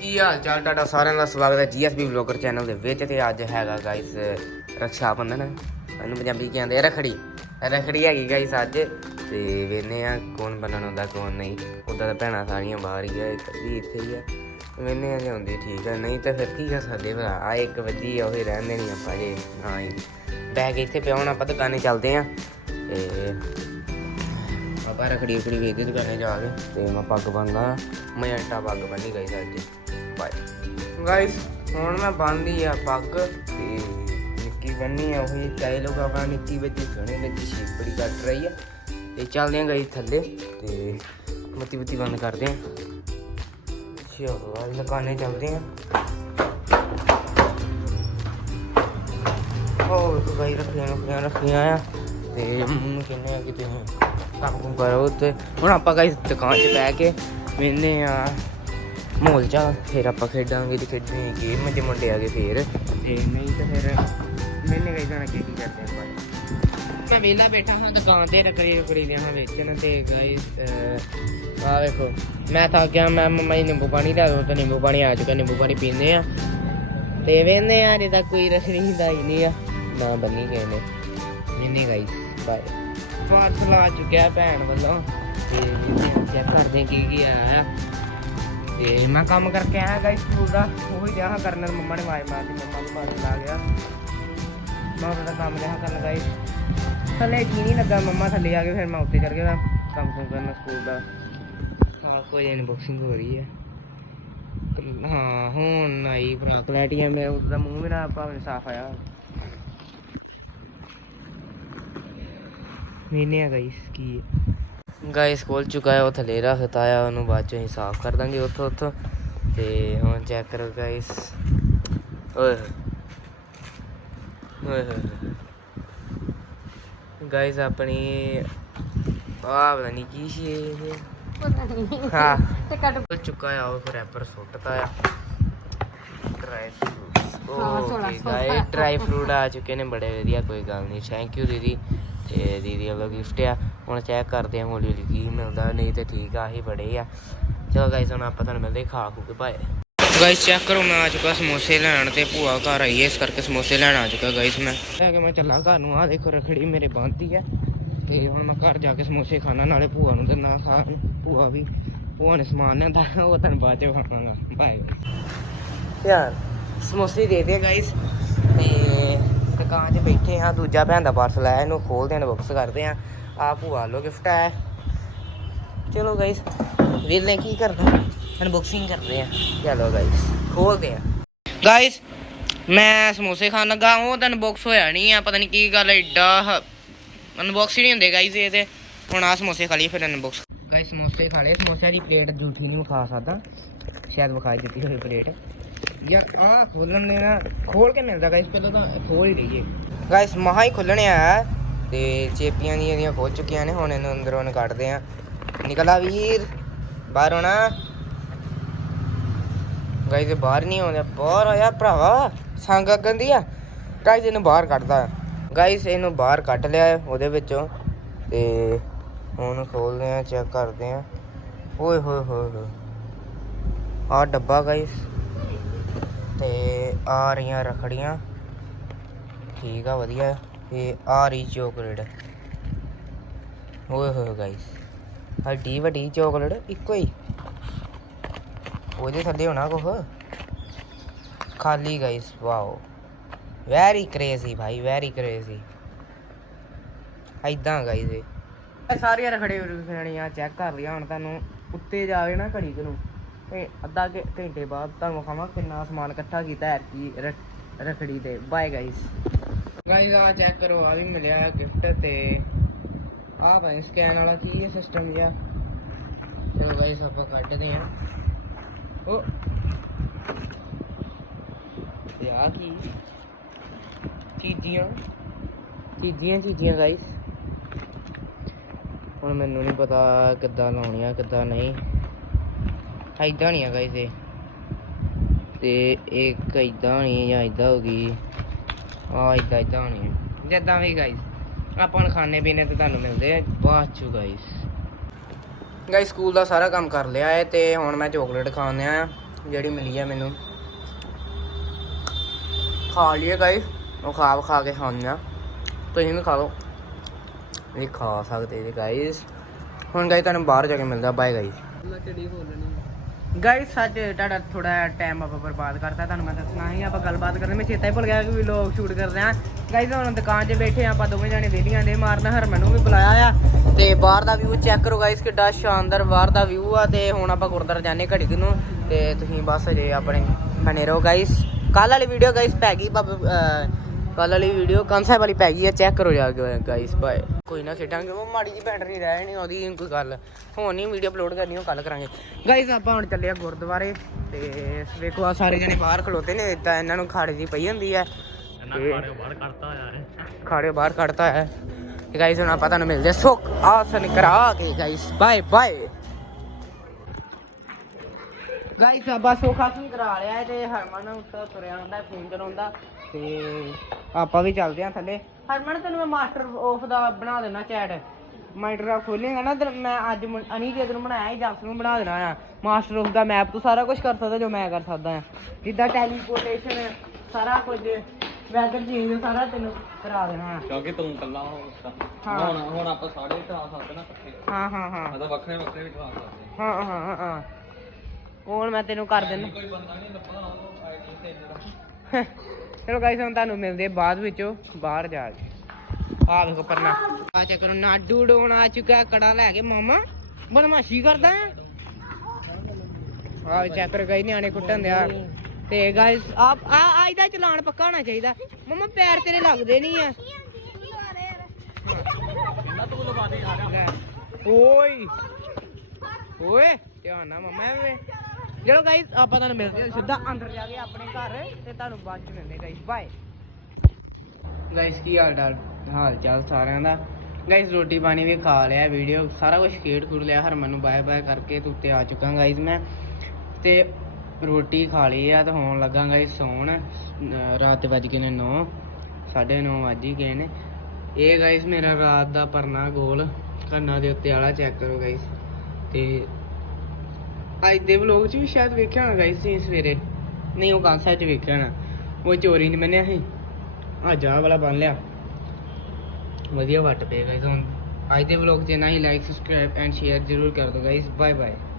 ਕੀ ਹਾਲ ਚਾਲ ਤੁਹਾਡਾ ਸਾਰਿਆਂ ਦਾ? ਸਵਾਗਤ ਹੈ ਜੀਐਸਬੀ ਵਲੌਗਰ ਚੈਨਲ ਦੇ ਵਿੱਚ ਤੇ ਅੱਜ ਹੈਗਾ ਗਾਇਸ ਰਕਸ਼ਾ ਬੰਧਨ ਇਹਨੂੰ ਪੰਜਾਬੀ ਚ ਕਹਿੰਦੇ ਆ ਰਖੜੀ। ਰਖੜੀ ਹੈਗੀ ਗਾਇਸ ਅੱਜ। ਤੇ ਵੇਨੇ ਆ ਕੌਣ ਬੰਨਣ ਹੁੰਦਾ ਕੌਣ ਨਹੀਂ। ਉਦਾਂ ਤਾਂ ਭੈਣਾਂ ਸਾਰੀਆਂ ਬਾਹਰ ਹੀ ਆ, ਇੱਕ ਅੱਧੀ ਇੱਥੇ ਹੀ ਆ। ਵੇਨੇ ਆ ਜਾਂਦੀ ਠੀਕ ਆ, ਨਹੀਂ ਤਾਂ ਫਿਰ ਕੀ ਕਰ ਸਕਦੇ ਭਰਾ? ਆ ਇੱਕ ਵੱਜੀ ਆ, ਉਹੀ ਰਹਿਣ ਦੇਣੀ ਆਪਾਂ ਜੇ। ਹਾਂ ਹੀ ਬੈਗ ਇੱਥੇ ਪਿਆ ਹੁਣ ਆਪਾਂ ਦੁਕਾਨੇ ਚੱਲਦੇ ਆ ਤੇ ਆਪਾਂ ਰਖੜੀ ਉਖੜੀ ਵੇਚਦੇ ਦੁਕਾਨੇ ਜਾ ਕੇ। ਤੇ ਮੈਂ ਪੱਗ ਬੰਨਦਾ ਮਜੰਟਾ ਪੱਗ ਬੰਨੀ ਗਈ ਅੱਜ। ਬਾਏ ਗਾਇਸ ਹੁਣ ਮੈਂ ਬੰਨਦੀ ਆ ਪੱਗ ਤੇ ਨਿੱਕੀ ਬੰਨੀ ਆ, ਉਹੀ ਚਾਹੇ ਲੋਕ ਆਪਣਾ ਨਿੱਕੀ ਵਿੱਚ, ਸੋਹਣੀ ਵਿੱਚ ਸ਼ੀਪ ਬੜੀ ਕੱਟ ਰਹੀ ਆ। ਤੇ ਚੱਲਦੇ ਆ ਗਾਇਸ ਥੱਲੇ ਤੇ ਮੱਤੀ ਬੱਤੀ ਬੰਦ ਕਰਦੇ ਆ। ਚਲੋ ਆ ਦੁਕਾਨੇ ਚੱਲਦੇ ਆ। ਹੋਰ ਗਾਈ ਰੱਖੀਆਂ ਰੱਖੀਆਂ ਰੱਖੀਆਂ ਆ। ਤੇ ਮੈਨੂੰ ਕਹਿੰਦੇ ਆ ਕਿ ਤੁਸੀਂ ਕੰਮ ਕੁਮ ਕਰੋ ਤੇ ਹੁਣ ਆਪਾਂ ਗਾਈ ਦੁਕਾਨ 'ਚ ਬਹਿ ਕੇ ਵੇਨੇ ਆ। ਮੋਲ ਜਾ ਫਿਰ ਆਪਾਂ ਖੇਡਾਂਗੇ ਤੇ ਖੇਡਣੀ ਗੇਮ ਜੇ ਮੁੰਡੇ ਆ ਗਏ ਫੇਰ। ਤੇ ਨਹੀਂ ਤਾਂ ਫਿਰ ਮੈਨੇ ਗਾਈ ਜਾਣਾ ਕੀ ਕੀ ਕਰਦੇ ਆਪਾਂ ਮੈਂ ਵਿਹਲਾ ਬੈਠਾ ਹਾਂ ਦੁਕਾਨ ਤੇ ਰਕੜੀ ਰਕੜੀ ਦੇ ਹਾਂ ਵੇਚਣ ਤੇ ਗਾਈਸ ਆ ਵੇਖੋ ਮੈਂ ਤਾਂ ਗਿਆ ਮੈਂ ਮੰਮਾ ਜੀ ਨਿੰਬੂ ਪਾਣੀ ਲੈ ਦੋ ਤਾਂ ਨਿੰਬੂ ਪਾਣੀ ਆ ਚੁੱਕਾ ਨਿੰਬੂ ਪਾਣੀ ਪੀਂਦੇ ਆ। ਤੇ ਵੇਨੇ ਆ ਜੇ ਤਾਂ ਕੋਈ ਰਖੜੀ ਦਾ ਹੀ ਨਹੀਂ ਆ ਨਾ ਬੰਨੀ ਗਏ ਨੇ। ਮੈਨੇ ਗਾਈਸ ਬਾਏ ਪਾਰਸਲ ਆ ਚੁੱਕਿਆ ਭੈਣ ਵੱਲੋਂ। ਤੇ ਚੈੱਕ ਕਰਦੇ ਕੀ ਕੀ ਆਇਆ। ਤੇ ਮੈਂ ਕੰਮ ਕਰਕੇ ਆਇਆ ਗਾਈਸ ਸਕੂਲ ਦਾ, ਉਹ ਹੀ ਜਹਾਂ ਕਰਨ ਮੰਮਾ ਨੇ ਵਾਜ ਮਾਰਦੀ ਮੰਮਾ ਨੂੰ ਪਾਰਸਲ ਆ ਗਿਆ। ਮੈਂ ਉਹਦਾ ਕੰਮ ਰਿਹਾ ਕਰਨ ਗਾਈਸ ਥੱਲੇ ਕੀ ਨਹੀਂ ਲੱਗਾ, ਮੰਮਾ ਥੱਲੇ ਆ ਕੇ ਫਿਰ ਮੈਂ ਉੱਤੇ ਚੜ ਗਿਆ ਕੰਮ ਕੁਮ ਕਰਨਾ ਸਕੂਲ ਦਾ। ਹਾਂ ਕੋਈ ਅਨਬਾਕਸਿੰਗ ਹੋ ਰਹੀ ਹੈ। ਹਾਂ, ਹੁਣ ਆਈ ਭਰਾ ਕਲੈਰੀਟੀ ਮੈਂ ਉਹਦਾ ਮੂੰਹ ਮੇਰਾ ਭਾਵੇਂ ਸਾਫ਼ ਆਇਆ ਮੈਨੇ ਆ ਗਾਈਸ ਕੀ ਗਾਈਸ ਖੋਲ ਚੁੱਕਾ ਹੈ ਉਹ ਥੱਲੇ ਰੱਖਤਾ ਆ ਉਹਨੂੰ ਬਾਅਦ ਚੋਂ ਹੀ ਸਾਫ਼ ਕਰ ਦਾਂਗੇ ਉੱਥੋਂ ਉੱਥੋਂ। ਤੇ ਹੁਣ ਚੈੱਕ ਕਰੋ ਗਾਈਸ ਓਏ ਹੋਏ। ਹੋਏ ਗਾਈਸ ਆਪਣੀ ਆ ਪਤਾ ਨਹੀਂ ਕੀ ਸੀ ਇਹ। ਪਤਾ ਨਹੀਂ। ਹਾਂ। ਤੇ ਕੱਟ ਚੁੱਕਾ ਆ ਉਹ ਰੈਪਰ ਸੁੱਟਤਾ ਆ। ਡਰਾਈ ਗਾਇਸ ਦਾ। ਡਰਾਈ ਫਰੂਟ ਆ ਚੁੱਕੇ ਨੇ ਬੜੇ ਵਧੀਆ ਕੋਈ ਗੱਲ ਨਹੀਂ। ਥੈਂਕ ਯੂ ਦੀਦੀ। ਤੇ ਦੀਦੀ ਵੱਲੋਂ ਗਿਫਟ ਆ। ਹੁਣ ਚੈੱਕ ਕਰਦੇ ਆ ਹੌਲੀ ਹੌਲੀ ਕੀ ਮਿਲਦਾ ਨਹੀਂ ਤੇ ਠੀਕ ਆ ਹੀ ਬੜੇ ਆ। ਚਲੋ ਗਾਇਸ ਹੁਣ ਆਪਾਂ ਤੁਹਾਨੂੰ ਮਿਲਦੇ ਖਾ ਖੂ ਕੇ ਬਾਏ ਗਾਇਸ ਚੈੱਕ ਕਰੋ ਮੈਂ ਆ ਚੁੱਕਾ ਸਮੋਸੇ ਲੈਣ ਤੇ ਭੂਆ ਘਰ ਆਈ ਹੈ ਇਸ ਕਰਕੇ ਸਮੋਸੇ ਲੈਣ ਆ ਚੁੱਕਾ ਗਾਇਸ ਮੈਂ। ਲੈ ਕੇ ਮੈਂ ਚੱਲਾਂ ਘਰ ਨੂੰ ਆ ਦੇਖੋ ਰਖੜੀ ਮੇਰੇ ਬੰਦੀ ਆ। ਤੇ ਹੁਣ ਮੈਂ ਘਰ ਜਾ ਕੇ ਸਮੋਸੇ ਖਾਣਾ ਨਾਲੇ ਭੂਆ ਨੂੰ ਦਿੰਦਾ ਖਾ ਭੂਆ ਵੀ ਭੂਆ ਨੇ ਸਮਾਨ ਲਿਆਂਦਾ ਉਹ ਤੁਹਾਨੂੰ ਬਾਅਦ ਚ ਖਾਵਾਂਗਾ। ਬਾਏ ਯਾਰ ਸਮੋਸੇ ਦੇ ਦੇ ਗਾਇਸ ਤੇ ਦੁਕਾਨ 'ਚ ਬੈਠੇ ਆ ਦੂਜਾ ਭੈਣ ਦਾ ਪਾਰਸਲ ਆਇਆ ਇਹਨੂੰ ਖੋਲਦੇ ਆਂ ਬਾਕਸ ਕਰਦੇ ਆ। ਆ ਭੂਆ ਲੋ ਗਿਫਟ ਆਇਆ ਚਲੋ ਗਾਇਸ ਵੇਲੇ ਕੀ ਕਰਨਾ। ਅਨਬਾਕਸਿੰਗ ਕਰਦੇ ਆ ਚਲੋ ਗਾਇਸ ਖੋਲਦੇ ਆ ਗਾਇਸ ਮੈਂ ਸਮੋਸੇ ਖਾਣ ਲੱਗਾ, ਉਹ ਤਾਂ ਅਨਬਾਕਸ ਹੋਇਆ ਨਹੀਂ ਆ, ਪਤਾ ਨਹੀਂ ਕੀ ਗੱਲ ਐਡਾ ਅਨਬਾਕਸ ਹੀ ਨਹੀਂ ਹੁੰਦੇ ਗਾਇਸ ਇਹ ਤੇ। ਹੁਣ ਆ ਸਮੋਸੇ ਖਾ ਲਈਏ, ਫਿਰ ਅਨਬਾਕਸ ਗਾਇਸ ਸਮੋਸੇ ਖਾ ਲਏ। ਸਮੋਸਿਆਂ ਦੀ ਪਲੇਟ ਜੂਠੀ ਨਹੀਂ ਵਿਖਾ ਸਕਦਾ। ਸ਼ਾਇਦ ਵਿਖਾਈ ਦਿੱਤੀ ਹੋਈ ਪਲੇਟ ਯਾਰ ਆ ਖੋਲਣ ਦੇ ਨਾ ਖੋਲ ਕੇ ਮਿਲਦਾ ਗਾਇਸ ਪਹਿਲਾਂ ਤਾਂ ਖੋਲ ਹੀ ਲਈਏ। ਗਾਇਸ ਮਹਾ ਹੀ ਖੁੱਲਣੇ ਆ। ਤੇ ਚੇਪੀਆਂ ਦੀਆਂ ਇਹਦੀਆਂ ਖੋਲ ਚੁੱਕੀਆਂ ਨੇ, ਹੁਣ ਇਹਨੂੰ ਅੰਦਰੋਂ ਕੱਢਦੇ ਆ। ਨਿਕਲਾ ਵੀਰ, ਬਾਹਰ ਹੋਣਾ ਗਾਇਸ ਇਹ ਬਾਹਰ ਨਹੀਂ ਆਉਂਦਾ, ਬਾਹਰ ਆਇਆ ਭਰਾਵਾ, ਸੰਗ ਗੰਦੀ ਆ। ਗਾਇਸ ਇਹਨੂੰ ਬਾਹਰ ਕੱਢਦਾ। ਗਾਇਸ ਇਹਨੂੰ ਬਾਹਰ ਕੱਢ ਲਿਆ ਉਹਦੇ ਵਿੱਚੋਂ। ਤੇ ਹੁਣ ਖੋਲਦੇ ਆ ਚੈੱਕ ਕਰਦੇ ਆ। ਓਏ ਹੋਏ ਹੋਏ ਹੋਏ। ਆ ਡੱਬਾ ਗਾਇਸ। ਤੇ ਆ ਰਹੀਆਂ ਰਖੜੀਆਂ। ਠੀਕ ਆ, ਵਧੀਆ। ਤੇ ਆ ਰਹੀ ਚੋਕਲੇਟ ਓਏ ਹੋਏ ਗਾਇਸ ਹੱਡੀ ਵੱਡੀ ਚੋਕਲੇਟ ਇੱਕੋ ਹੀ। ਉਹਦੇ ਥੱਲੇ ਹੋਣਾ ਕੁਛ। ਖਾਲੀ ਗਾਇਸ ਵਾਓ। ਵੈਰੀ ਕ੍ਰੇਜ਼ੀ ਭਾਈ ਵੈਰੀ ਕ੍ਰੇਜ਼ੀ ਐਦਾਂ ਗਾਇਸ ਇਹ। ਇਹ ਸਾਰੀਆਂ ਰਖੜੇ ਰਖੜੀਆਂ ਚੈੱਕ ਕਰ ਲਿਆ ਹੁਣ ਤੁਹਾਨੂੰ। ਉੱਤੇ ਜਾਵੇ ਨਾ ਘੜੀ ਨੂੰ, ਤੇ ਅੱਧਾ ਘ- ਘੰਟੇ ਬਾਅਦ ਤੁਹਾਨੂੰ ਖਾਵਾਂ ਕਿੰਨਾ ਸਮਾਨ ਇਕੱਠਾ ਕੀਤਾ ਹੈ ਕੀ ਰਖੜੀ ਤੇ। ਬਾਏ ਗਾਇਸ ਗਾਇਸ ਆ ਚੈੱਕ ਕਰੋ ਆ ਵੀ ਮਿਲਿਆ ਗਿਫਟ ਤੇ। ਆ ਭਾਈ ਸਕੈਨ ਵਾਲਾ ਕੀ ਹੈ ਸਿਸਟਮ ਜਿਹਾ? ਚਲੋ ਗਾਇਸ ਆਪਾਂ ਕੱਢਦੇ ਆਂ ਉਹ ਆ ਕੀ? ਚੀਜ਼ੀਆਂ। ਚੀਜ਼ੀਆਂ ਚੀਜ਼ੀਆਂ ਗਾਇਸ ਹੁਣ ਮੈਨੂੰ ਨਹੀਂ ਪਤਾ ਕਿੱਦਾਂ ਲਾਉਣੀਆਂ, ਕਿੱਦਾਂ ਨਹੀਂ। ਐਦਾਂ ਨਹੀਂ ਆ ਗਾਇਸ ਇਹ। ਤੇ ਇੱਕ ਐਦਾਂ ਨਹੀਂ ਜਾਂ ਐਦਾਂ ਹੋ ਗਈ। ਆ ਐਦਾਂ ਐਦਾਂ ਹੋਣੀ ਆ। ਜਿੱਦਾਂ ਵੀ ਗਾਇਸ ਆਪਾਂ ਹੁਣ ਖਾਣੇ ਪੀਣੇ ਤੇ ਤੁਹਾਨੂੰ ਮਿਲਦੇ ਆ ਬਾਅਦ ਚ ਗਾਇਸ ਗਾਇਸ ਸਕੂਲ ਦਾ ਸਾਰਾ ਕੰਮ ਕਰ ਲਿਆ ਹੈ ਤੇ ਹੁਣ ਮੈਂ ਚਾਕਲੇਟ ਖਾਣ ਆ ਜਿਹੜੀ ਮਿਲੀ ਆ ਮੈਨੂੰ। ਖਾ ਲਈਏ ਗਾਇਸ ਉਹ ਖਾ ਖਾ ਕੇ ਖਾਂਦੇ ਆ। ਤੁਸੀਂ ਵੀ ਖਾ ਲਓ। ਇਹ ਖਾ ਸਕਦੇ ਜੀ ਗਾਇਸ ਹੁਣ ਗਾਇਸ ਤੁਹਾਨੂੰ ਬਾਹਰ ਜਾ ਕੇ ਮਿਲਦਾ ਬਾਏ ਗਾਇਸ ਗਾਇਸ ਅੱਜ ਤੁਹਾਡਾ ਥੋੜਾ ਟਾਈਮ ਆਪਾਂ ਬਰਬਾਦ ਕਰਤਾ, ਤੁਹਾਨੂੰ ਮੈਂ ਦੱਸਣਾ ਸੀ, ਆਪਾਂ ਗੱਲਬਾਤ ਕਰਦੇ ਮੈਂ ਚੇਤਾ ਹੀ ਭੁੱਲ ਗਿਆ ਕਿ ਵੀ ਲੋਕ ਸ਼ੂਟ ਕਰਦੇ ਆ ਗਾਇਸ ਹੁਣ ਦੁਕਾਨ 'ਚ ਬੈਠੇ ਆਪਾਂ ਦੋਵੇਂ ਜਾਣੇ ਵੇਲੀਆਂ ਦੇ ਮਾਰਨਾ, ਹਰਮਨ ਨੂੰ ਵੀ ਬੁਲਾਇਆ ਆ। ਤੇ ਬਾਹਰ ਦਾ ਵਿਊ ਚੈੱਕ ਕਰੋ ਗਾਇਸ ਕਿੱਡਾ ਸ਼ਾਨਦਾਰ ਬਾਹਰ ਦਾ ਵਿਊ ਆ, ਤੇ ਹੁਣ ਆਪਾਂ ਗੁਰਦੁਆਰਾ ਜਾਣੇ ਘੜੀ ਕੁ ਨੂੰ, ਤੇ ਤੁਸੀਂ ਬਸ ਜੇ ਆਪਣੇ ਬਣੇ ਰਹੋ ਗਾਇਸ ਕੱਲ ਵਾਲੀ ਵੀਡੀਓ ਗਾਇਸ ਪੈ ਗਈ ਬਾਬਾ ਕੱਲ ਵਾਲੀ ਵੀਡੀਓ ਕੰਸਾ ਵਾਲੀ ਪੈ ਗਈ ਆ ਚੈੱਕ ਕਰੋ ਜਾ ਕੇ ਗਾਇਸ ਬਾਏ ਕੋਈ ਨਾ ਖੇਡਾਂਗੇ ਉਹ ਮਾੜੀ ਜੀ ਬੈਟਰੀ ਰਹਿ ਨਹੀਂ ਉਹਦੀ ਕੋਈ ਗੱਲ। ਹੁਣ ਨਹੀਂ ਵੀਡੀਓ ਅਪਲੋਡ ਕਰਨੀ ਉਹ ਕੱਲ ਕਰਾਂਗੇ। ਗਾਇਸ ਆਪਾਂ ਹੁਣ ਚੱਲੇ ਆ ਗੁਰਦੁਆਰੇ ਤੇ ਵੇਖੋ ਆ ਸਾਰੇ ਜਣੇ ਬਾਹਰ ਖਲੋਤੇ ਨੇ ਇਦਾਂ ਇਹਨਾਂ ਨੂੰ ਖਾੜੇ ਦੀ ਪਈ ਹੁੰਦੀ ਹੈ ਖਾੜੇ ਬਾਹਰ ਕੱਢਤਾ ਯਾਰ ਖਾੜੇ ਬਾਹਰ ਕੱਢਤਾ ਹੈ ਤੇ ਗਾਇਸ ਹੁਣ ਆਪਾਂ ਤੁਹਾਨੂੰ ਮਿਲਦੇ ਸੁੱਖ ਆਸਨ ਕਰਾ ਕੇ ਗਾਇਸ ਬਾਏ ਬਾਏ ਗਾਇਸ ਆਪਾਂ ਸੁੱਖ ਆਸਨ ਕਰਾ ਲਿਆ ਹੈ ਤੇ ਹਰਮਨ ਉੱਤੇ ਤੁਰਿਆ ਹੁੰਦਾ ਫੋਨ ਚਲਾਉਂਦਾ ਤੇ ਆਪਾਂ ਵੀ ਚੱਲਦੇ ਆ ਥੱਲੇ। ਹਰਮਨ ਤੈਨੂੰ ਮੈਂ ਮਾਸਟਰ ਆਫ ਦਾ ਬਣਾ ਦੇਣਾ ਚੈਟ ਮਾਈਟਰ ਖੋਲੇਗਾ ਨਾ ਤੇ ਮੈਂ ਅੱਜ ਅਨੀਕੇਤ ਨੂੰ ਬਣਾਇਆ ਜਸ ਨੂੰ ਬਣਾ ਦੇਣਾ ਆ। ਮਾਸਟਰ ਆਫ ਦਾ ਮੈਪ ਤੂੰ ਸਾਰਾ ਕੁਝ ਕਰ ਸਕਦਾ ਜੋ ਮੈਂ ਕਰ ਸਕਦਾ ਆ। ਜਿੱਦਾਂ ਟੈਲੀਪੋਰਟੇਸ਼ਨ ਸਾਰਾ ਕੁਝ ਵੈਦਰ ਚੇਂਜ ਸਾਰਾ ਤੈਨੂੰ ਕਰਾ ਦੇਣਾ ਆ। ਕਿਉਂਕਿ ਤੂੰ ਕੱਲਾ ਹੋ। ਹੁਣ ਹੁਣ ਆਪਾਂ ਸਾਰੇ ਕਰਾ ਸਕਦੇ ਨਾ ਇਕੱਠੇ ਹਾਂ ਹਾਂ ਹਾਂ। ਤਾਂ ਵੱਖਰੇ ਵੱਖਰੇ ਵੀ ਕਰਾ ਸਕਦੇ ਹਾਂ ਹਾਂ ਹਾਂ ਹਾਂ। ਹੁਣ ਮੈਂ ਤੈਨੂੰ ਕਰ ਜਿਹੜਾ ਚਲੋ ਗਾਇਸ ਹੁਣ ਤੁਹਾਨੂੰ ਮਿਲਦੇ ਆ ਬਾਅਦ ਵਿੱਚੋਂ ਬਾਹਰ ਜਾ ਕੇ। ਆ ਵੇਖੋ ਪਰਨਾ। ਆ ਚੱਕ ਕਰੋ ਨਾਡੂ ਡੋਣ ਆ ਚੁੱਕਾ ਕੜਾ ਲੈ ਕੇ ਮਾਮਾ। ਬਦਮਾਸ਼ੀ ਕਰਦਾ ਆ ਚੈੱਕ ਕਰ ਗਈ ਨਿਆਣੇ ਕੁੱਟਣ ਦਿਆ ਤੇ ਗਾਇਸ ਆ ਆ ਆ ਇਹਦਾ ਚਲਾਨ ਪੱਕਾ ਹੋਣਾ ਚਾਹੀਦਾ। ਮਮਾ ਪੈਰ ਤੇਰੇ ਲੱਗਦੇ ਨਹੀਂ ਆ। ਓਏ। ਓਏ ਧਿਆਨ ਨਾਲ ਮਮਾ ਐਵੇਂ। ਚਲੋ ਗਾਇਸ ਆਪਾਂ ਤੁਹਾਨੂੰ ਮਿਲਦੇ ਹਾਂ ਸਿੱਧਾ ਅੰਦਰ ਜਾ ਕੇ ਆਪਣੇ ਘਰ ਤੇ ਤੁਹਾਨੂੰ ਬਾਅਦ ਚ ਮਿਲਦੇ ਗਾਇਸ ਬਾਏ ਗਾਇਸ ਕੀ ਹਾਲ ਚਾਲ ਹਾਲ ਚਾਲ ਸਾਰਿਆਂ ਦਾ? ਗਾਇਸ ਰੋਟੀ ਪਾਣੀ ਵੀ ਖਾ ਲਿਆ ਵੀਡੀਓ ਸਾਰਾ ਕੁਝ ਖੇਡ ਖੁਰ ਲਿਆ, ਹਰਮਨ ਨੂੰ ਬਾਏ ਬਾਏ ਕਰਕੇ ਤੇ ਉੱਤੇ ਆ ਚੁੱਕਾ ਗਾਇਸ ਮੈਂ। ਤੇ ਰੋਟੀ ਖਾ ਲਈ ਆ ਤੇ ਹੁਣ ਲੱਗਾ ਗਾਇਸ ਸੌਣ ਰਾਤ ਦੇ ਵੱਜ ਗਏ ਨੇ 9 9:30 ਵੱਜ ਹੀ ਗਏ ਨੇ। ਇਹ ਗਾਇਸ ਮੇਰਾ ਰਾਤ ਦਾ ਪਰਨਾ ਗੋਲ, ਕੰਨਾਂ ਦੇ ਉੱਤੇ ਵਾਲਾ ਚੈੱਕ ਕਰੋ ਗਾਇਸ ਤੇ ਅੱਜ ਦੇ ਵਲੋਗ 'ਚ ਵੀ ਸ਼ਾਇਦ ਵੇਖਿਆ ਹੋਣਾ ਗਾਇਸ ਤੁਸੀਂ ਸਵੇਰੇ। ਨਹੀਂ, ਉਹ ਕਾਂਸਾ 'ਚ ਵੇਖਿਆ ਹੋਣਾ। ਉਹ ਚੋਰੀ ਨਹੀਂ ਮੰਨਿਆ ਸੀ। ਆ ਜਾ ਵਾਲਾ ਬਣ ਲਿਆ। ਵਧੀਆ ਵੱਟ ਪਏ ਗਾਇਸ ਹੁਣ। ਅੱਜ ਦੇ ਵਲੋਗ 'ਚ ਨਾ ਹੀ ਲਾਈਕ ਸਬਸਕ੍ਰਾਈਬ ਐਂਡ ਸ਼ੇਅਰ ਜ਼ਰੂਰ ਕਰ ਦਿਓ ਗਾਇਸ ਬਾਏ ਬਾਏ